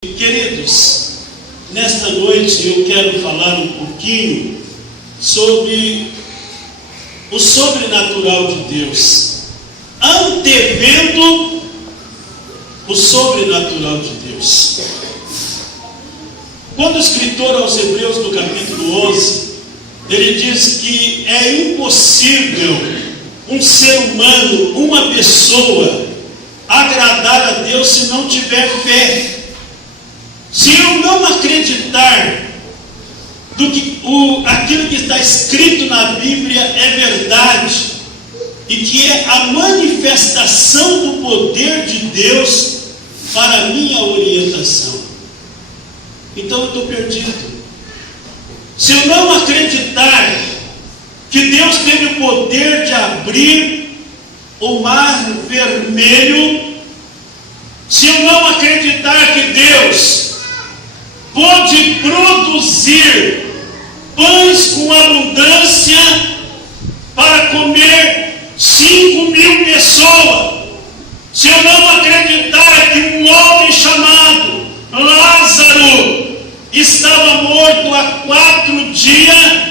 Queridos, nesta noite eu quero falar um pouquinho sobre o sobrenatural de Deus, antevendo o sobrenatural de Deus. Quando o escritor aos Hebreus, no capítulo 11, ele diz que é impossível um ser humano, uma pessoa, agradar a Deus se não tiver fé. Se eu não acreditar aquilo que está escrito na Bíblia é verdade, e que é a manifestação do poder de Deus para a minha orientação, então eu estou perdido. Se eu não acreditar que Deus teve o poder de abrir o mar vermelho, se eu não acreditar que Deus pode produzir pães com abundância para comer 5.000 pessoas, se eu não acreditar que um homem chamado Lázaro estava morto há 4 dias,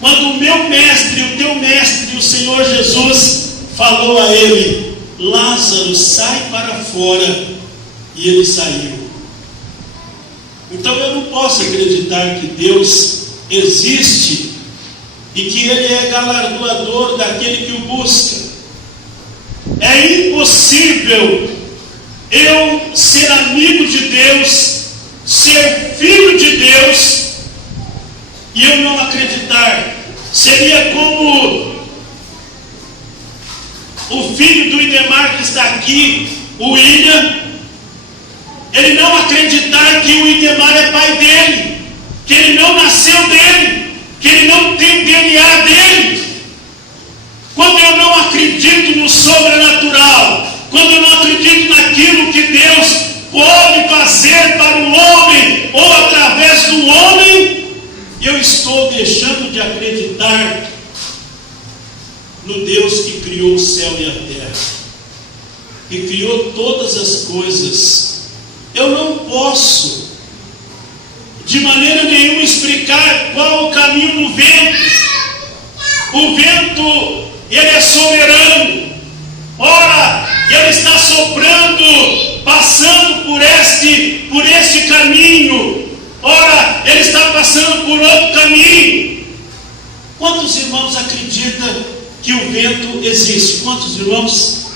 quando o meu mestre, o teu mestre, o Senhor Jesus, falou a ele: Lázaro, sai para fora, e ele saiu. Então eu não posso acreditar que Deus existe e que Ele é galardoador daquele que o busca. É impossível eu ser amigo de Deus, ser filho de Deus, e eu não acreditar. Seria como o filho do Idemar que está aqui, o William, ele não acreditar que o Idemar é pai dele, que ele não nasceu dele, que ele não tem DNA dele. Quando eu não acredito no sobrenatural, quando eu não acredito naquilo que Deus pode fazer para o homem ou através do homem, eu estou deixando de acreditar no Deus que criou o céu e a terra, que criou todas as coisas. Eu não posso de maneira nenhuma explicar qual o caminho do vento. O vento, ele é soberano. Ora, ele está soprando, passando por este caminho. Ora, ele está passando por outro caminho. Quantos irmãos acreditam que o vento existe? Quantos irmãos?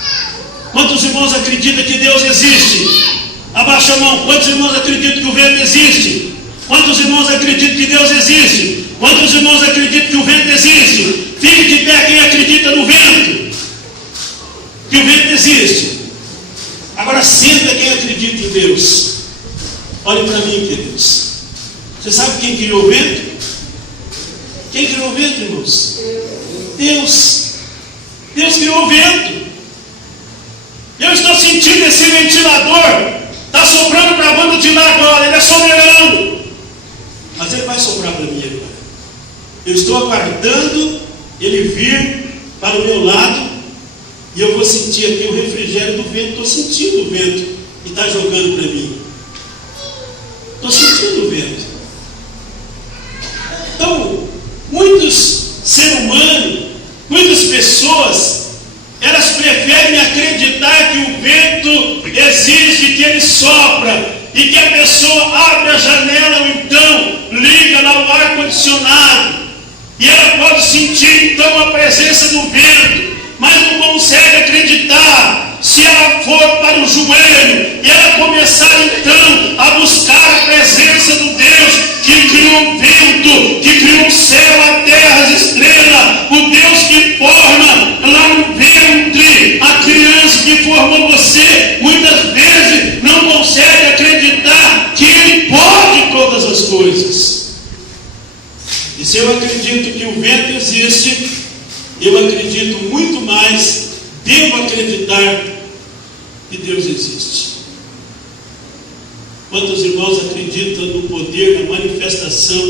Quantos irmãos acreditam que Deus existe? Abaixa a mão. Quantos irmãos acreditam que o vento existe? Quantos irmãos acreditam que Deus existe? Quantos irmãos acreditam que o vento existe? Fique de pé quem acredita no vento, que o vento existe. Agora senta quem acredita em Deus. Olhe para mim, queridos. Você sabe quem criou o vento? Quem criou o vento, irmãos? Deus. Deus criou o vento. Eu estou sentindo esse ventilador. Está soprando para a banda de lá agora. Ele é soberano. Mas ele vai soprar para mim agora. Eu estou aguardando ele vir para o meu lado, e eu vou sentir aqui o refrigério do vento. Estou sentindo o vento que está jogando para mim. Estou sentindo o vento. Então, muitos seres humanos, muitas pessoas, elas preferem acreditar que o vento existe, que ele sopra, e que a pessoa abre a janela ou então liga lá o ar-condicionado, e ela pode sentir então a presença do vento, mas não consegue acreditar. Se ela for para o joelho e ela começar então a buscar a presença do Deus que criou o vento, que criou o céu, a terra, as estrelas, o Deus que forma lá no ventre a criança que formou você, muitas vezes não consegue acreditar que Ele pode todas as coisas. E se eu acredito que o vento existe, eu acredito muito mais, devo acreditar que Deus existe. Quantos irmãos acreditam no poder, na manifestação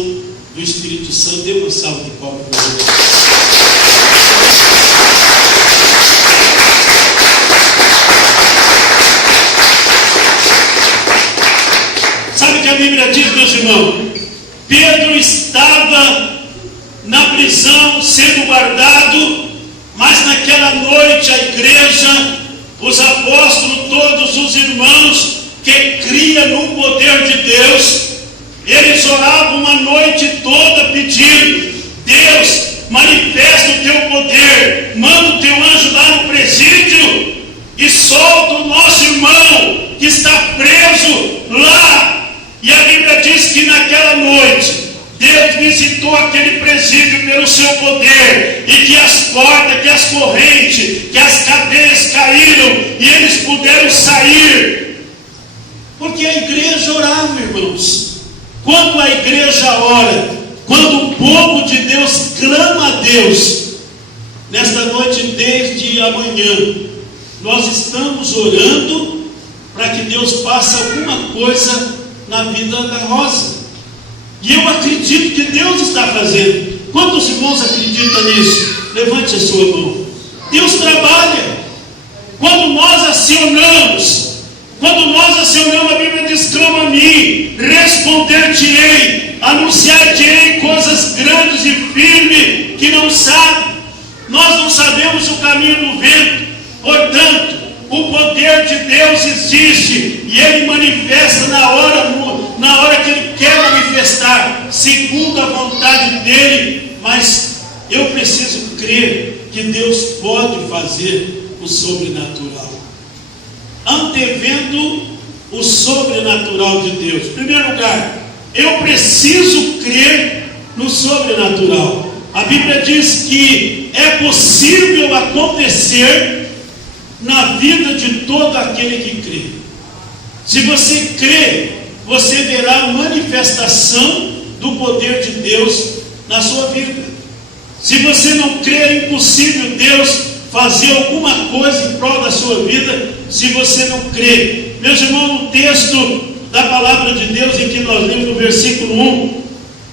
do Espírito Santo? Dê uma salva de palmas para Deus. Sabe o que a Bíblia diz, meus irmãos? Pedro estava na prisão, sendo guardado, mas naquela noite a igreja, os apóstolos, todos os irmãos que criam no poder de Deus, eles oravam uma noite toda pedindo: Deus, manifesta o teu poder, manda o teu anjo lá no presídio e solta o nosso irmão que está preso lá. E a Bíblia diz que naquela noite Deus visitou aquele presídio pelo seu poder, e que as portas, que as correntes, que as cadeias caíram e eles puderam sair, porque a igreja orava, irmãos. Quando a igreja ora, quando o povo de Deus clama a Deus, nesta noite, desde amanhã, nós estamos orando para que Deus faça alguma coisa na vida da Rosa. E eu acredito que Deus está fazendo. Quantos irmãos acreditam nisso? Levante a sua mão. Deus trabalha. Quando nós acionamos, a Bíblia diz: clama a mim, responder-te-ei, anunciar-te-ei coisas grandes e firmes que não sabe. Nós não sabemos o caminho do vento, portanto, o poder de Deus existe e Ele manifesta na hora que Ele quer manifestar, segundo a vontade dEle. Mas eu preciso crer que Deus pode fazer o sobrenatural, antevendo o sobrenatural de Deus. Em primeiro lugar, eu preciso crer no sobrenatural. A Bíblia diz que é possível acontecer na vida de todo aquele que crê. Se você crê, você verá a manifestação do poder de Deus na sua vida. Se você não crê, é impossível Deus fazer alguma coisa em prol da sua vida, se você não crê. Meus irmãos, no texto da palavra de Deus em que nós lemos no versículo 1,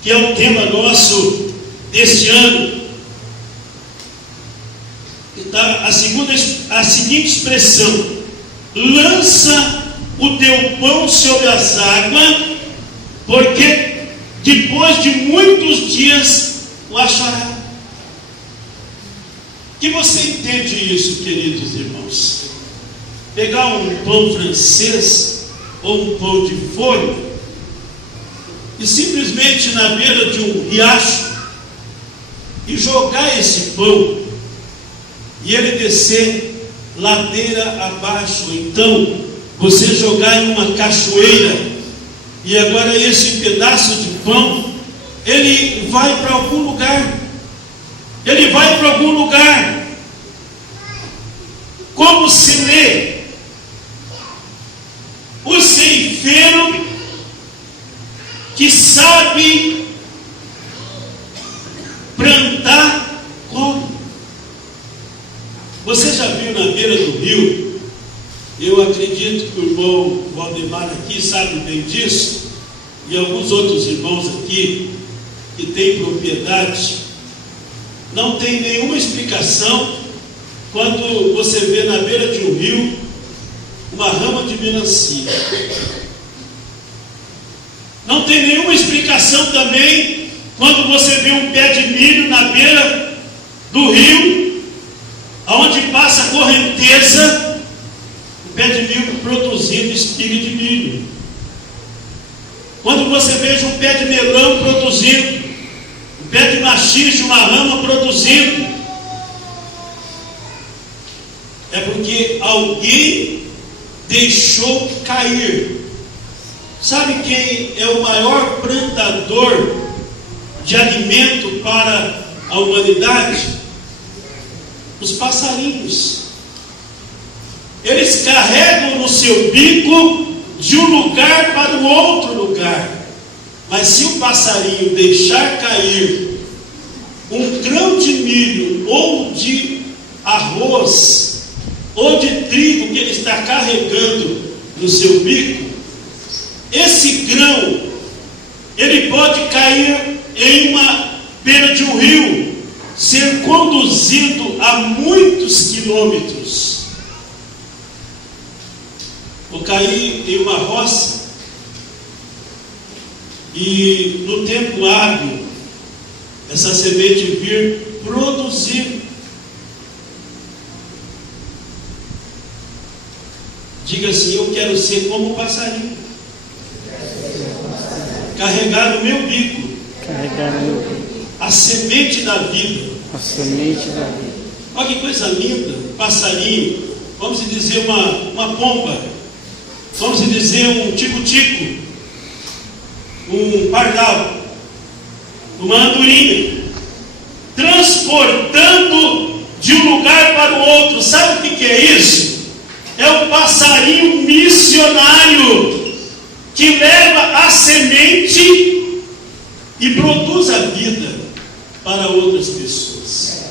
que é o tema nosso deste ano, está a seguinte expressão: lança o teu pão sobre as águas, porque depois de muitos dias o achará. Que você entende isso, queridos irmãos? Pegar um pão francês ou um pão de folha e simplesmente na beira de um riacho e jogar esse pão e ele descer ladeira abaixo. Então você jogar em uma cachoeira e agora esse pedaço de pão, ele vai para algum lugar. Ele vai para algum lugar. Como se lê: o ceifeiro que sabe plantar colhe. Você já viu na beira do rio? Eu acredito que o irmão Valdemar aqui sabe bem disso, e alguns outros irmãos aqui que têm propriedade. Não tem nenhuma explicação quando você vê na beira de um rio uma rama de melancia. Não tem nenhuma explicação também quando você vê um pé de milho na beira do rio, aonde passa a correnteza, o pé de milho produzindo espiga de milho. Quando você veja um pé de melão produzindo, um pé de maxixe, uma rama produzindo, é porque alguém deixou cair. Sabe quem é o maior plantador de alimento para a humanidade? Os passarinhos. Eles carregam no seu bico de um lugar para o outro lugar. Mas se o passarinho deixar cair um grão de milho ou de arroz ou de trigo que ele está carregando no seu bico, esse grão, ele pode cair em uma beira de um rio, ser conduzido a muitos quilômetros, ou cair em uma roça, e no tempo hábil, essa semente vir produzir. Diga assim: eu quero ser como um passarinho, carregar no meu bico a semente da vida. Olha que coisa linda, passarinho, vamos dizer uma pomba, vamos dizer um tico-tico, um pardal, uma andorinha, transportando de um lugar para o outro. Sabe o que é isso? É o passarinho missionário que leva a semente e produz a vida para outras pessoas.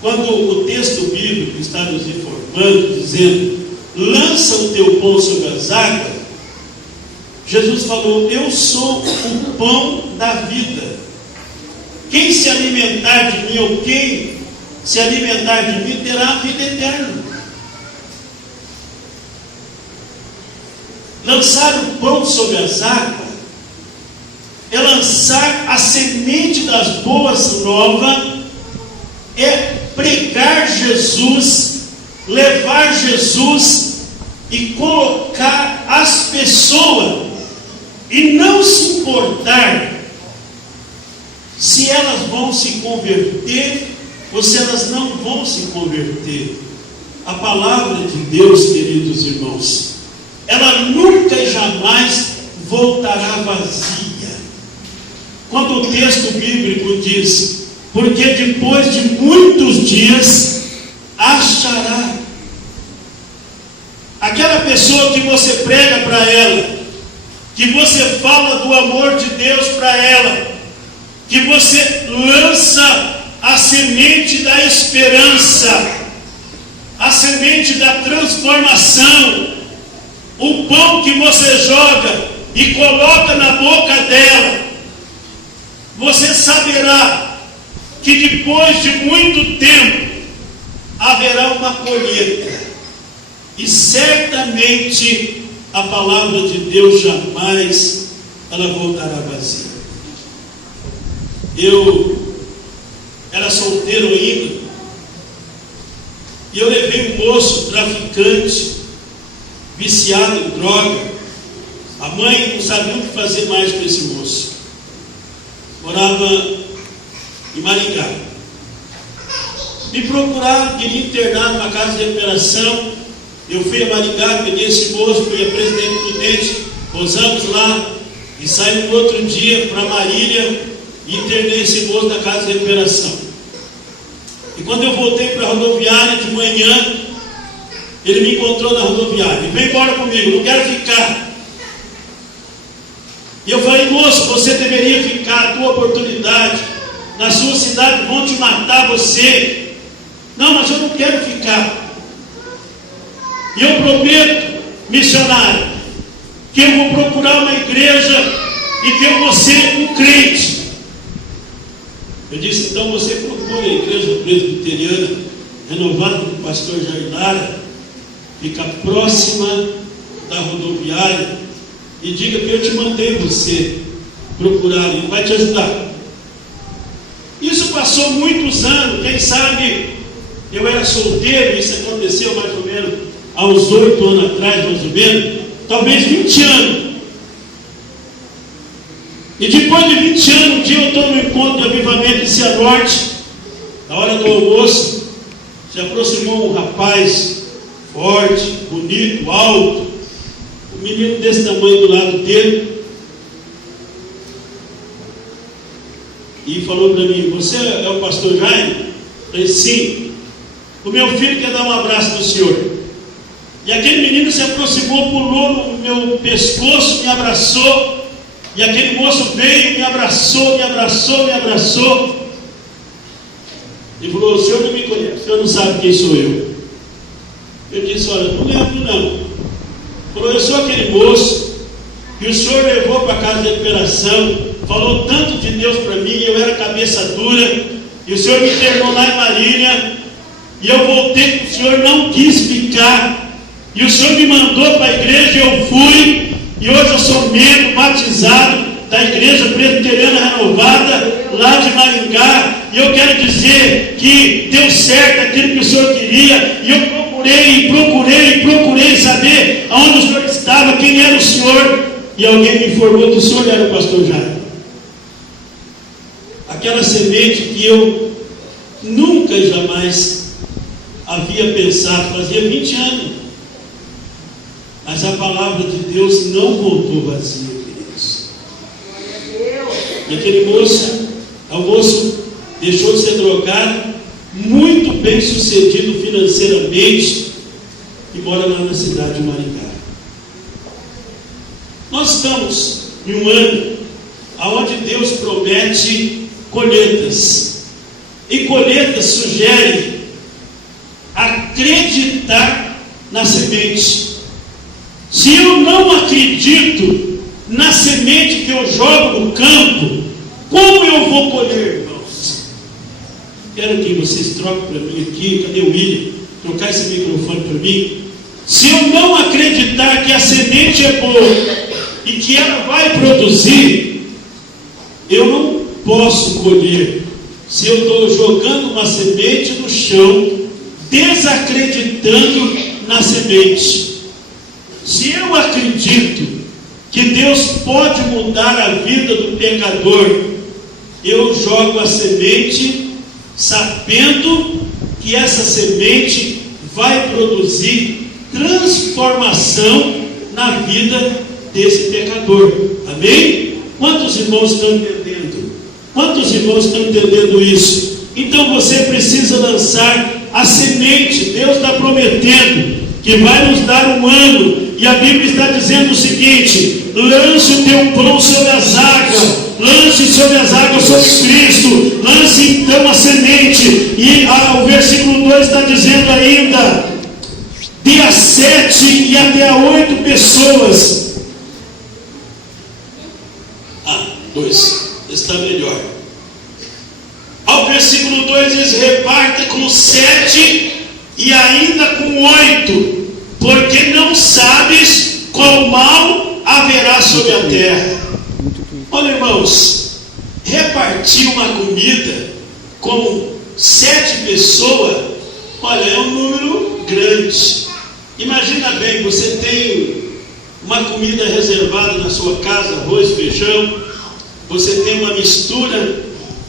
Quando o texto bíblico está nos informando, dizendo: lança o teu pão sobre as águas, Jesus falou: eu sou o pão da vida. Quem se alimentar de mim, ou quem se alimentar de mim, terá a vida eterna. Lançar o pão sobre as águas é lançar a semente das boas novas, é pregar Jesus, levar Jesus e colocar as pessoas, e não se importar se elas vão se converter ou se elas não vão se converter. A palavra de Deus, queridos irmãos, ela nunca e jamais voltará vazia. Quando o texto bíblico diz: porque depois de muitos dias achará. Aquela pessoa que você prega para ela, que você fala do amor de Deus para ela, que você lança a semente da esperança, a semente da transformação, o pão que você joga e coloca na boca dela, você saberá que depois de muito tempo haverá uma colheita, e certamente a palavra de Deus jamais ela voltará vazia. Eu era solteiro ainda, e eu levei um moço traficante, viciado em droga. A mãe não sabia o que fazer mais com esse moço. Morava em Maringá. Me procuraram, queria internar numa casa de recuperação. Eu fui a Maringá, peguei esse moço, fui a Presidente Prudente, posamos lá e saí no outro dia para Marília e internei esse moço na casa de recuperação. E quando eu voltei para a rodoviária de manhã, ele me encontrou na rodoviária e veio embora comigo: não quero ficar. E eu falei: moço, você deveria ficar, a tua oportunidade, na sua cidade vão te matar você. Não, mas eu não quero ficar. E eu prometo, missionário, que eu vou procurar uma igreja e que eu vou ser um crente. Eu disse: então você procura a igreja presbiteriana renovada do pastor Jair Lara, fica próxima da rodoviária, e diga que eu te mandei você procurar, ele vai te ajudar. Isso passou muitos anos, quem sabe eu era solteiro, isso aconteceu mais ou menos há uns 8 anos atrás, mais ou menos, talvez 20 anos. E depois de 20 anos, um dia eu estou no encontro do avivamento em Cianorte, na hora do almoço, se aproximou um rapaz forte, bonito, alto, um menino desse tamanho do lado dele, e falou para mim: você é o pastor Jaime? Eu falei: sim. O meu filho quer dar um abraço do senhor. E aquele menino se aproximou, pulou no meu pescoço, me abraçou, e aquele moço veio, me abraçou, me abraçou, me abraçou, e falou: o senhor não me conhece, o senhor não sabe quem sou eu. Eu disse: olha, não lembro não. Falou: eu sou aquele moço que o senhor levou para a casa de recuperação, falou tanto de Deus para mim, eu era cabeça dura, e o senhor me internou lá em Marília, e eu voltei, o senhor não quis ficar, e o senhor me mandou para a igreja, e eu fui, e hoje eu sou membro, batizado, da Igreja Presbiteriana Renovada, lá de Maringá, e eu quero dizer que deu certo aquilo que o senhor queria, e eu procurei saber aonde o senhor estava, quem era o senhor, e alguém me informou que o senhor era o pastor Jairo. Aquela semente que eu nunca e jamais havia pensado, fazia 20 anos, mas a palavra de Deus não voltou vazia, queridos. E aquele moço deixou de ser drogado, muito bem sucedido financeiramente, e mora lá na cidade de Maringá. Nós estamos em um ano onde Deus promete colheitas, e colheitas sugere acreditar na semente. Se eu não acredito na semente que eu jogo no campo, como eu vou colher, irmãos? Quero que vocês troquem para mim aqui. Cadê o William? Trocar esse microfone para mim. Se eu não acreditar que a semente é boa e que ela vai produzir, eu não posso colher. Se eu estou jogando uma semente no chão, desacreditando na semente. Se eu acredito que Deus pode mudar a vida do pecador, eu jogo a semente sabendo que essa semente vai produzir transformação na vida desse pecador. Amém? Quantos irmãos estão entendendo? Quantos irmãos estão entendendo isso? Então você precisa lançar a semente. Deus está prometendo que vai nos dar um ano, e a Bíblia está dizendo o seguinte: lance o teu pão sobre as águas, lance sobre as águas sobre Cristo, lance então a semente. E o versículo 2 está dizendo ainda: de a 7 e até a 8 pessoas. 2, está melhor. Ao versículo 2 diz: reparta com 7 e ainda com 8, porque não sabes qual mal haverá sobre a terra. Olha, irmãos, repartir uma comida com 7 pessoas, olha, é um número grande. Imagina bem, você tem uma comida reservada na sua casa, arroz, feijão, você tem uma mistura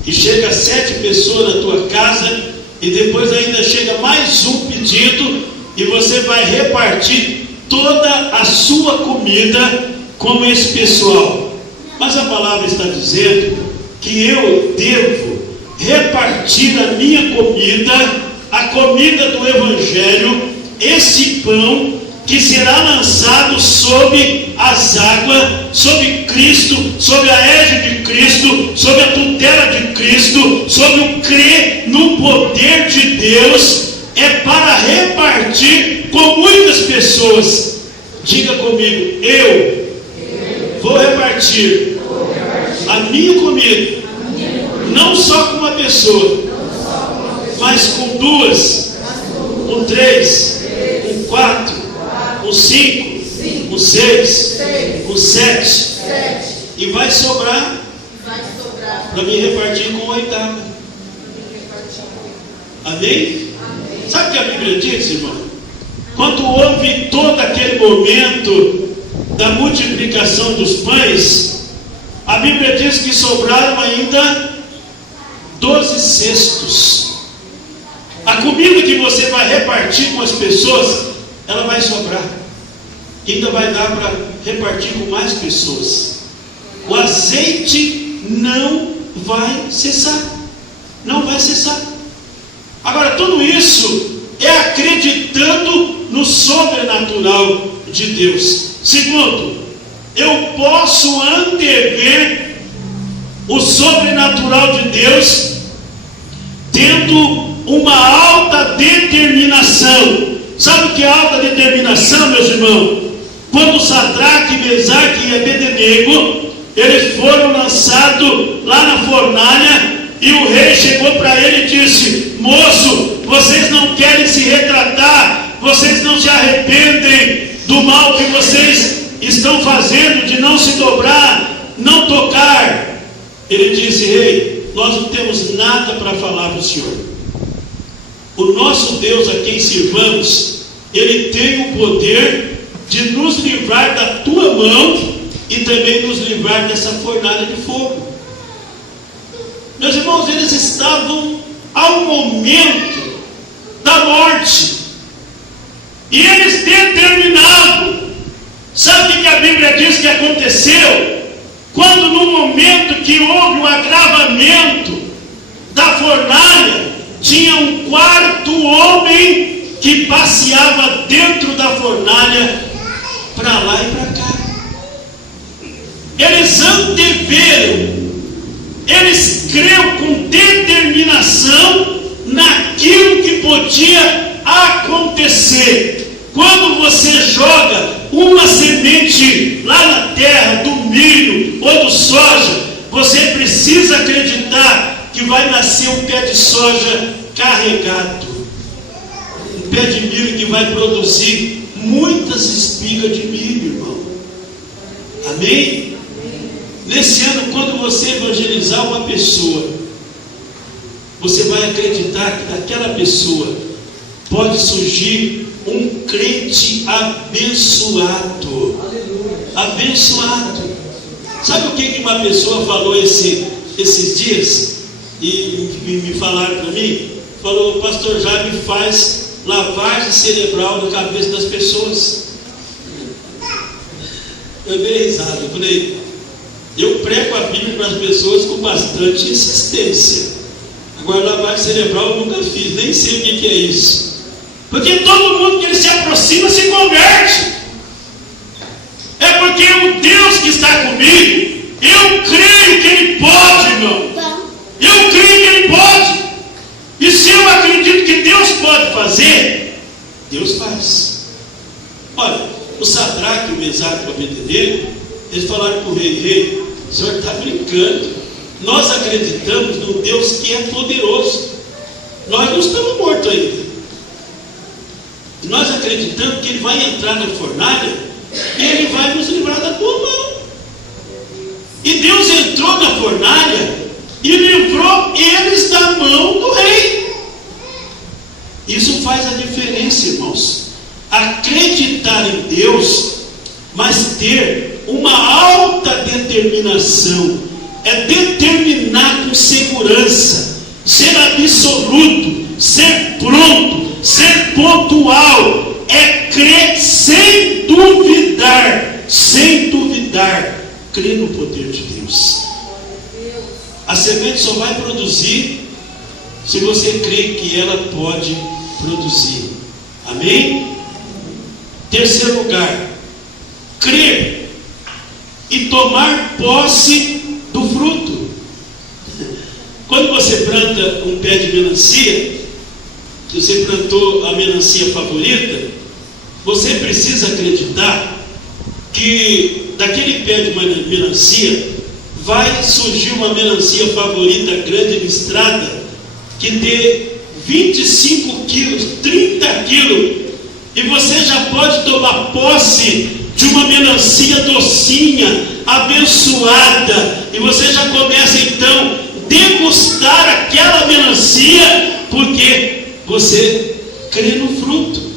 e chega 7 pessoas na tua casa, e depois ainda chega mais um pedido, e você vai repartir toda a sua comida com esse pessoal. Mas a palavra está dizendo que eu devo repartir a minha comida, a comida do Evangelho, esse pão que será lançado sobre as águas, sobre Cristo, sobre a égide de Cristo, sobre a tutela de Cristo, sobre o crer no poder de Deus, é para repartir com muitas pessoas. Diga comigo: eu vou repartir a minha comida, não só com uma pessoa, mas com 2, com 3, com 4, com 5, com 6, com 7, e vai sobrar para me repartir com a 8ª. Amém? Sabe o que a Bíblia diz, irmão? Quando houve todo aquele momento da multiplicação dos pães, a Bíblia diz que sobraram ainda 12 cestos. A comida que você vai repartir com as pessoas, ela vai sobrar, e ainda vai dar para repartir com mais pessoas. O azeite não vai cessar, não vai cessar. Agora, tudo isso é acreditando no sobrenatural de Deus. Segundo, eu posso antever o sobrenatural de Deus tendo uma alta determinação. Sabe o que é alta determinação, meus irmãos? Quando Sadraque, Mesaque e Abednego, eles foram lançados lá na fornalha, e o rei chegou para ele e disse: moço, vocês não querem se retratar, vocês não se arrependem do mal que vocês estão fazendo, de não se dobrar, não tocar, ele disse: Ei, nós não temos nada para falar para o Senhor. O nosso Deus a quem servamos, Ele tem o poder de nos livrar da tua mão e também nos livrar dessa fornalha de fogo. Meus irmãos, eles estavam ao momento da morte, e eles determinavam. Sabe o que a Bíblia diz que aconteceu? Quando no momento que houve o agravamento da fornalha, tinha um quarto homem que passeava dentro da fornalha para lá e para cá. Eles anteveram, eles creram com determinação naquilo que podia acontecer. Quando você joga uma semente lá na terra, do milho ou do soja, você precisa acreditar que vai nascer um pé de soja carregado, um pé de milho que vai produzir muitas espigas de milho, irmão. Amém? Nesse ano, quando você evangelizar uma pessoa, você vai acreditar que daquela pessoa pode surgir um crente abençoado. Abençoado. Sabe o que uma pessoa falou esses dias? E me falaram para mim? Falou: pastor, já me faz lavagem cerebral na cabeça das pessoas. Eu dei risada. Eu falei: eu prego a Bíblia para as pessoas com bastante insistência. Agora, lavagem cerebral eu nunca fiz, nem sei o que é isso. Porque todo mundo que ele se aproxima se converte. É porque o Deus que está comigo, eu creio que Ele pode, irmão. Eu creio que Ele pode. E se eu acredito que Deus pode fazer, Deus faz. Olha, o Sadraque, o Mesaque e o Abednego, eles falaram para o rei: Rei, o senhor está brincando. Nós acreditamos num Deus que é poderoso. Nós não estamos mortos ainda. Nós acreditamos que Ele vai entrar na fornalha e Ele vai nos livrar da tua mão. E Deus entrou na fornalha e livrou eles da mão do rei. Isso faz a diferença, irmãos. Acreditar em Deus, mas ter uma alta determinação. É determinar com segurança, ser absoluto, ser pronto, ser pontual, é crer sem duvidar, crer no poder de Deus. A semente só vai produzir se você crê que ela pode produzir. Amém? Terceiro lugar, crer e tomar posse do fruto. Quando você planta um pé de melancia, se você plantou a melancia favorita, você precisa acreditar que daquele pé de melancia vai surgir uma melancia favorita grande listrada que dê 25 quilos, 30 quilos, e você já pode tomar posse de uma melancia docinha, abençoada, e você já começa então a degustar aquela melancia, porque você crê no fruto.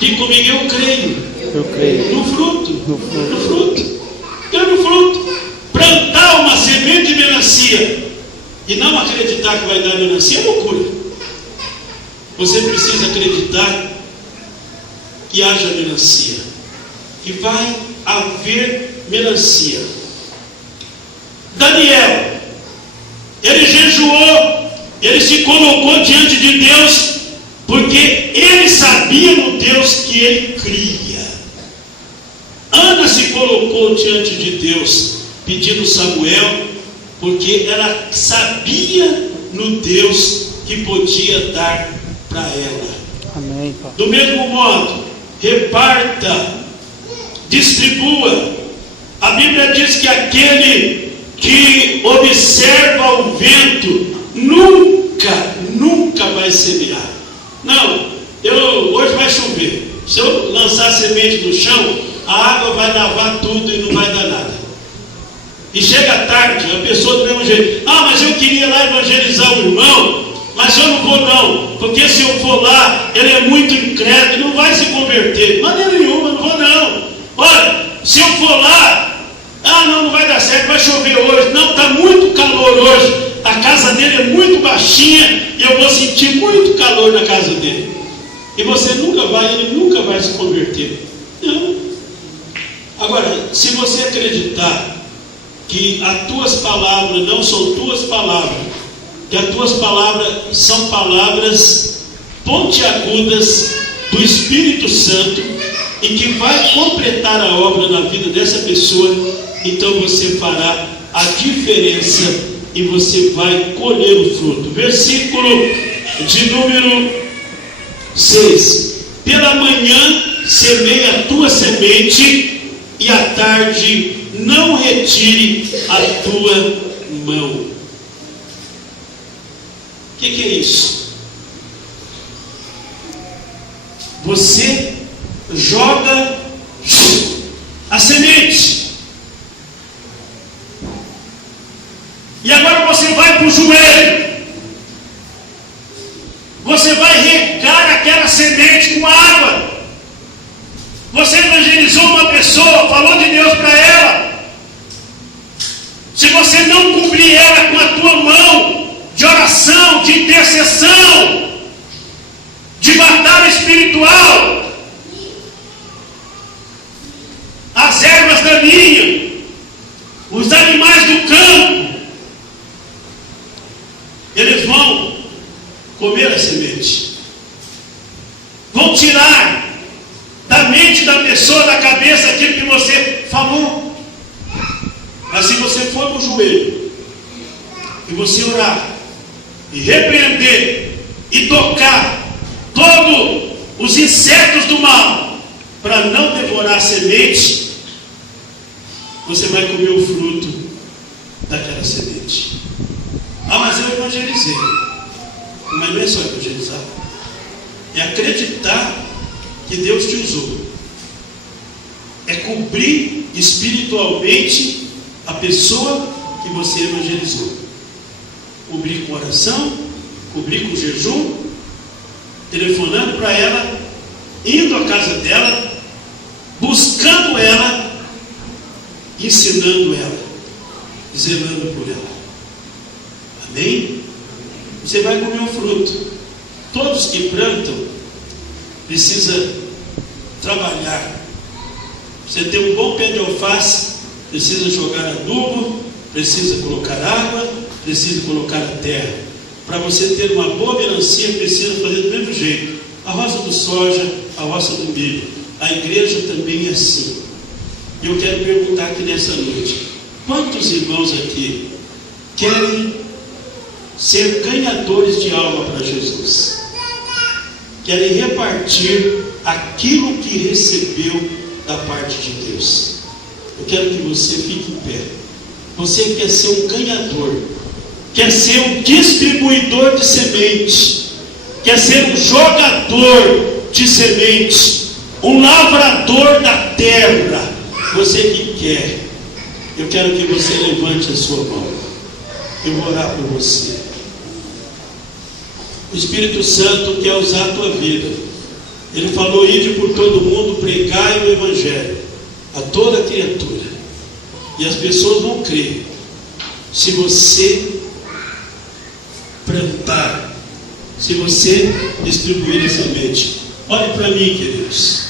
E comigo: eu creio. Eu creio. No fruto. No fruto. Crê no fruto. Plantar uma semente de melancia e não acreditar que vai dar melancia é loucura. Você precisa acreditar que haja melancia, que vai haver melancia. Daniel, ele jejuou, ele se colocou diante de Deus, porque ele sabia no Deus que ele cria. Ana se colocou diante de Deus, pedindo Samuel, porque ela sabia no Deus que podia dar para ela. Amém, Pai. Do mesmo modo, reparta, distribua. A Bíblia diz que aquele que observa o vento nunca vai semear. Não, hoje vai chover. Se eu lançar semente no chão, a água vai lavar tudo e não vai dar nada. E chega tarde, a pessoa do mesmo jeito. Ah, mas eu queria lá evangelizar o irmão, mas eu não vou não, porque se eu for lá, ele é muito incrédulo, não vai se converter. De maneira nenhuma, não vou não. Olha, se eu for lá, não vai dar certo, vai chover hoje. Não, está muito calor hoje. A casa dele é muito baixinha e eu vou sentir muito calor na casa dele. E você ele nunca vai se converter. Não. Agora, se você acreditar que as tuas palavras não são tuas palavras, que as tuas palavras são palavras pontiagudas do Espírito Santo e que vai completar a obra na vida dessa pessoa, então você fará a diferença e você vai colher o fruto. Versículo de número 6. Pela manhã semeia a tua semente e à tarde não retire a tua mão. O que é isso? Você joga a semente. E agora você vai para o joelho. Você vai regar aquela semente com água. Você evangelizou uma pessoa, falou de Deus para ela. Se você não cobrir ela com a tua mão de oração, de intercessão, de batalha espiritual, as ervas daninhas, os animais do campo, eles vão comer a semente, vão tirar da mente da pessoa, da cabeça, aquilo que você falou. Mas se você for no joelho e você orar e repreender e tocar todos os insetos do mal para não devorar a semente, você vai comer o fruto daquela semente. Mas eu evangelizei. Mas não é só evangelizar, é acreditar que Deus te usou, é cobrir espiritualmente a pessoa que você evangelizou, cobrir com oração, cobrir com jejum, telefonando para ela, indo à casa dela, buscando ela, ensinando ela, zelando por ela. Amém? Você vai comer o fruto. Todos que plantam precisa trabalhar. Você tem um bom pé de alface, precisa jogar adubo, precisa colocar água, precisa colocar a terra. Para você ter uma boa melancia, precisa fazer do mesmo jeito. A roça do soja, a roça do milho. A igreja também é assim. Eu quero perguntar aqui nessa noite: quantos irmãos aqui querem ser ganhadores de alma para Jesus? Querem repartir aquilo que recebeu da parte de Deus? Eu quero que você fique em pé. Você quer ser um ganhador, quer ser um distribuidor de semente, quer ser um jogador de semente, um lavrador da terra. Você que quer, eu quero que você levante a sua mão. Eu vou orar por você. O Espírito Santo quer usar a tua vida. Ele falou: ide por todo mundo, pregai o Evangelho a toda criatura. E as pessoas vão crer se você plantar, se você distribuir a semente. Olhe para mim, queridos.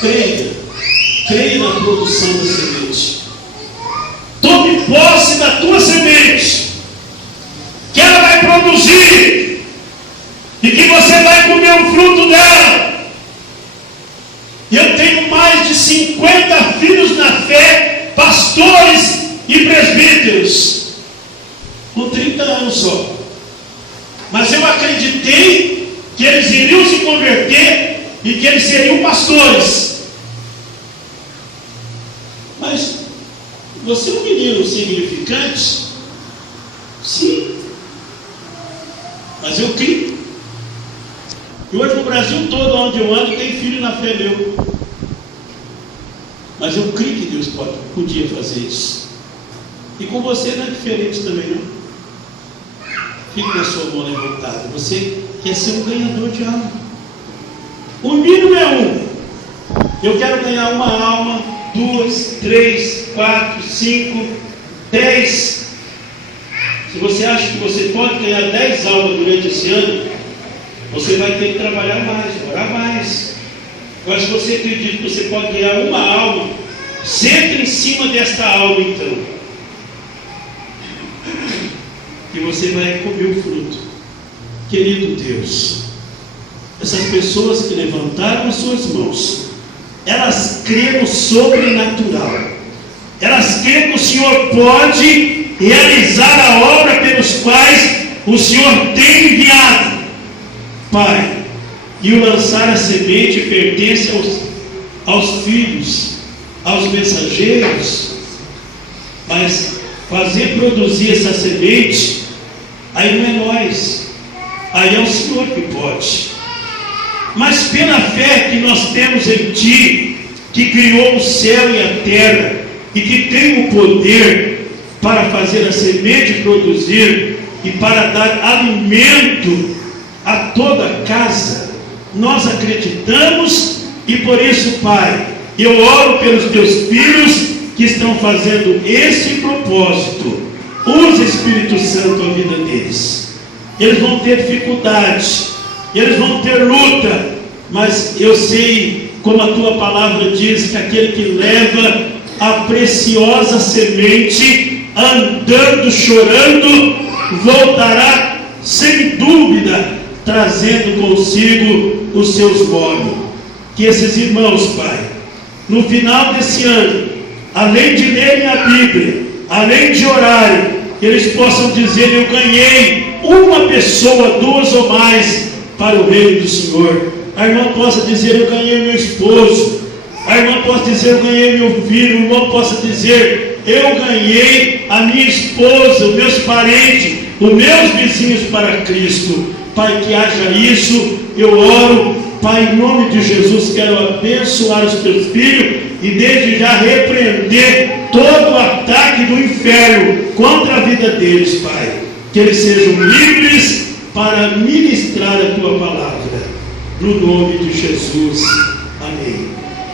Creia na produção da semente. Tome posse da tua semente, que ela vai produzir e que você vai comer o fruto dela. Eu tenho mais de 50 filhos na fé, pastores e presbíteros, com 30 anos só. Mas eu acreditei que eles iriam se converter e que eles seriam pastores. Mas você é um menino significante? Sim. Mas eu creio. E hoje no Brasil todo, onde eu ando, tem filho na fé meu. Mas eu creio que Jesus podia fazer isso. E com você não é diferente também, não. Fique com a sua mão levantada. Você quer ser um ganhador de alma. O mínimo é um. Eu quero ganhar uma alma, 2, 3, 4, 5, 10. Se você acha que você pode ganhar 10 almas durante esse ano, você vai ter que trabalhar mais, orar mais. Mas se você acredita que você pode ganhar uma alma, senta em cima desta alma então. E você vai comer o fruto. Querido Deus, essas pessoas que levantaram as suas mãos, elas creem no sobrenatural. Elas creem que o Senhor pode realizar a obra pelos quais o Senhor tem enviado. Pai, e o lançar a semente pertence aos filhos, aos mensageiros, mas fazer produzir essa semente, aí não é nós, aí é o Senhor que pode. Mas pela fé que nós temos em Ti, que criou o céu e a terra, e que tem o poder para fazer a semente produzir, e para dar alimento a toda a casa, nós acreditamos, e por isso, Pai, eu oro pelos Teus filhos, que estão fazendo esse propósito. Usa, Espírito Santo, a vida deles. Eles vão ter dificuldades, eles vão ter luta, mas eu sei, como a Tua palavra diz, que aquele que leva a preciosa semente, andando, chorando, voltará sem dúvida, trazendo consigo os seus molhos. Que esses irmãos, Pai, no final desse ano, além de lerem a Bíblia, além de orarem, eles possam dizer: eu ganhei uma pessoa, 2 ou mais, para o reino do Senhor. A irmã possa dizer: eu ganhei meu esposo. A irmã possa dizer: eu ganhei meu filho. O irmão possa dizer: eu ganhei a minha esposa, os meus parentes, os meus vizinhos para Cristo. Pai, que haja isso. Eu oro, Pai, em nome de Jesus, quero abençoar os teus filhos e desde já repreender todo o ataque do inferno contra a vida deles, Pai. Que eles sejam livres para ministrar a Tua palavra. No nome de Jesus. Amém.